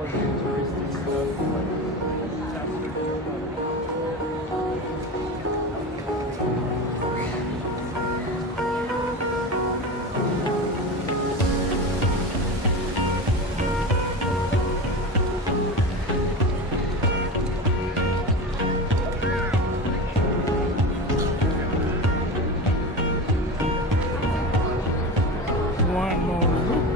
all the touristy stuff. One more look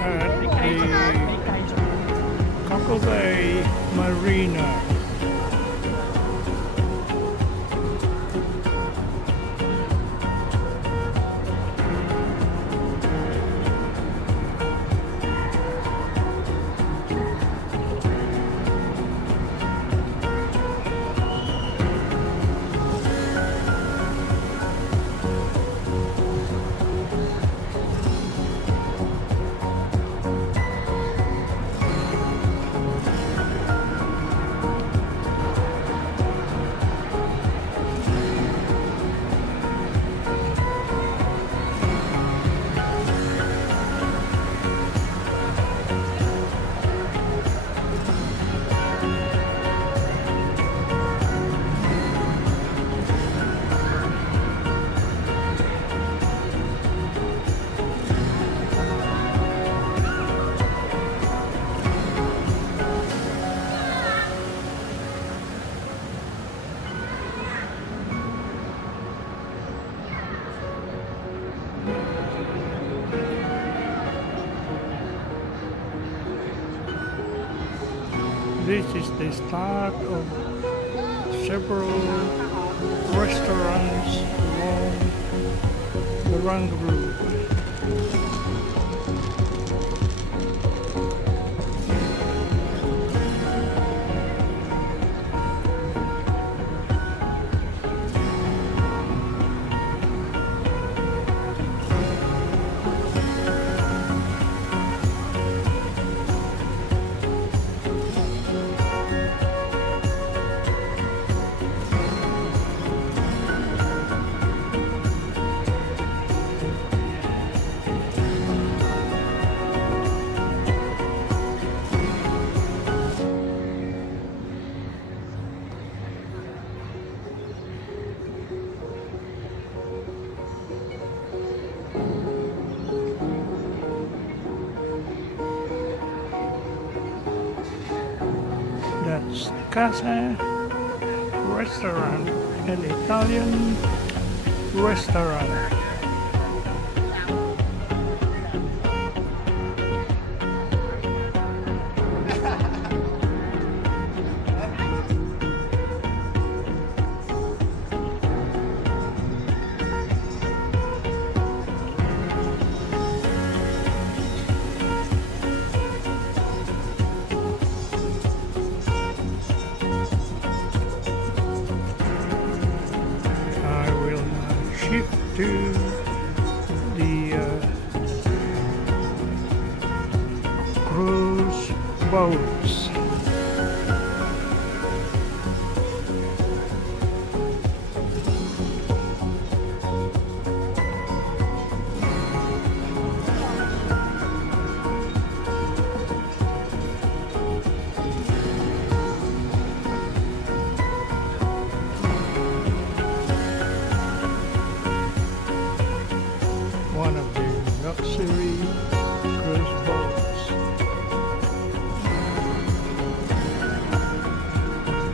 at the Cockle Bay Marina. This is the start of several restaurants along the Barangaroo. That's Casa Restaurant, an Italian restaurant. Shift to the cruise boats. One of the luxury cruise boats.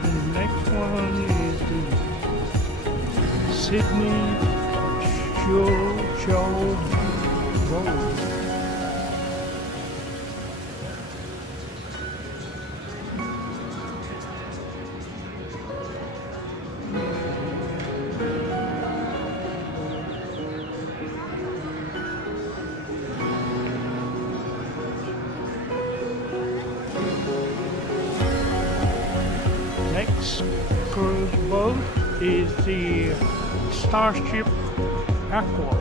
The next one is the Sydney Shore boat. Next cruise boat is the Starship Aqua.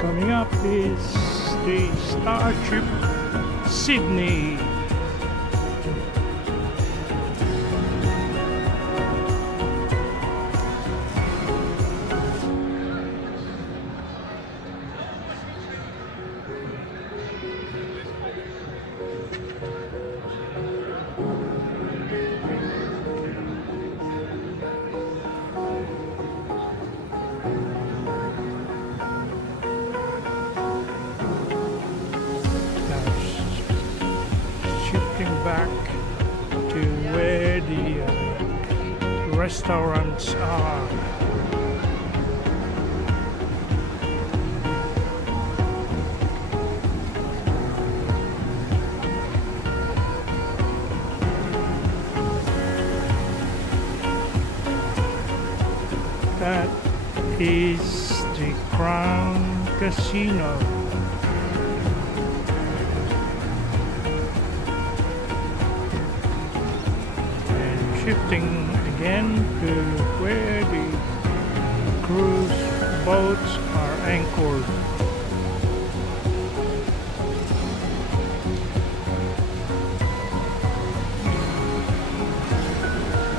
Coming up. is the Starship Sydney. Back to where the restaurants are. That is the Crown Casino. Shifting again to where the cruise boats are anchored.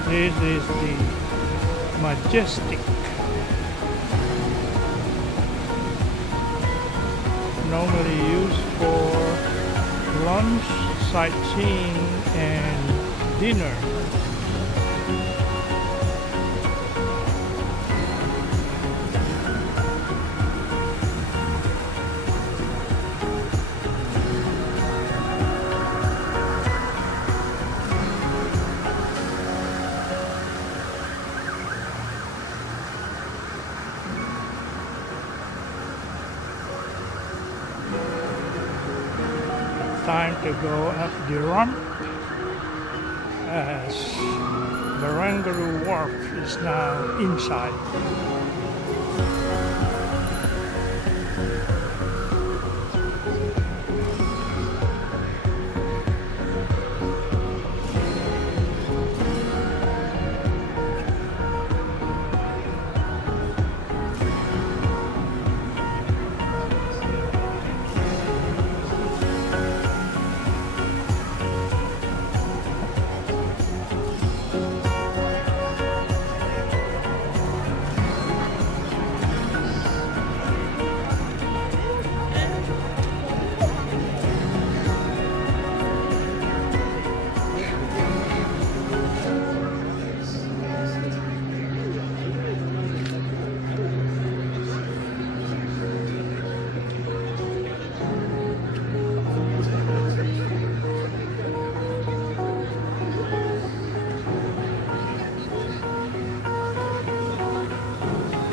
This is the Majestic, normally used for lunch, sightseeing, and dinner. Time to go up the ramp as Barangaroo Wharf is now inside.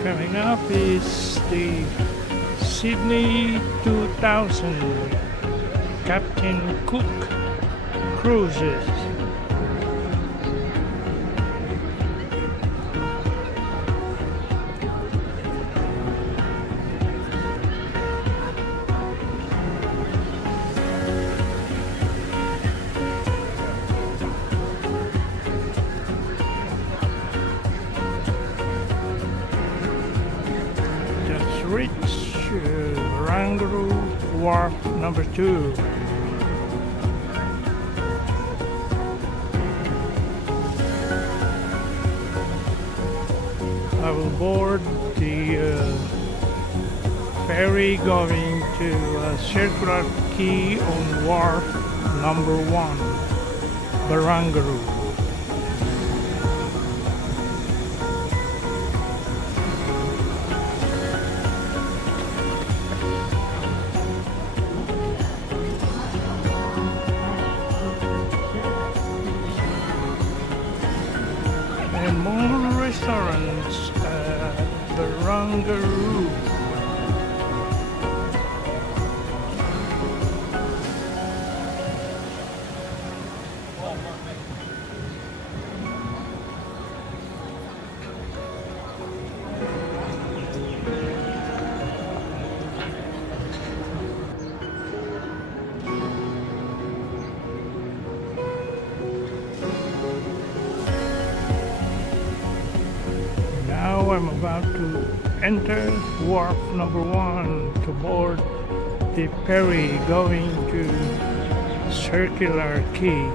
Coming up is the Sydney 2000 Captain Cook Cruises. Reach Barangaroo Wharf number 2. I will board the ferry going to Circular Quay on Wharf number 1, Barangaroo. And more restaurants at Barangaroo. Now I'm about to enter wharf number 1 to board the ferry going to Circular Quay.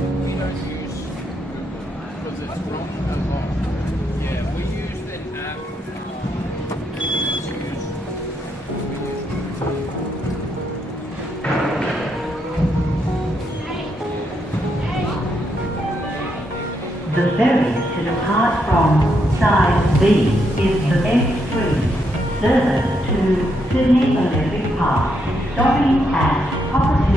We don't use because it's wrong a lot. Yeah, we use an app. The ferry to depart from side B is the F3 service to Sydney Olympic Park, stopping at Cockle Bay.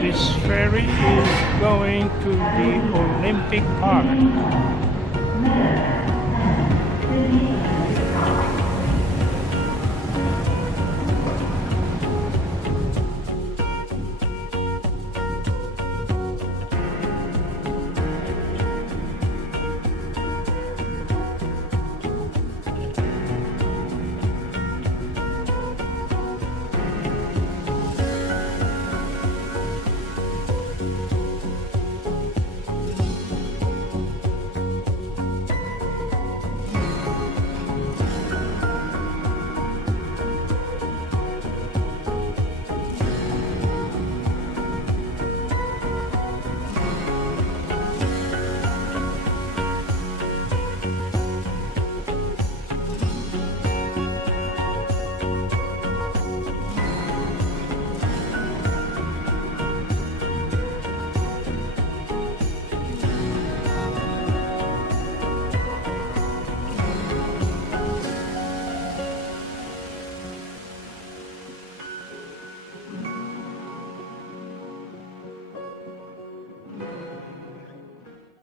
This ferry is going to the Olympic Park. Sydney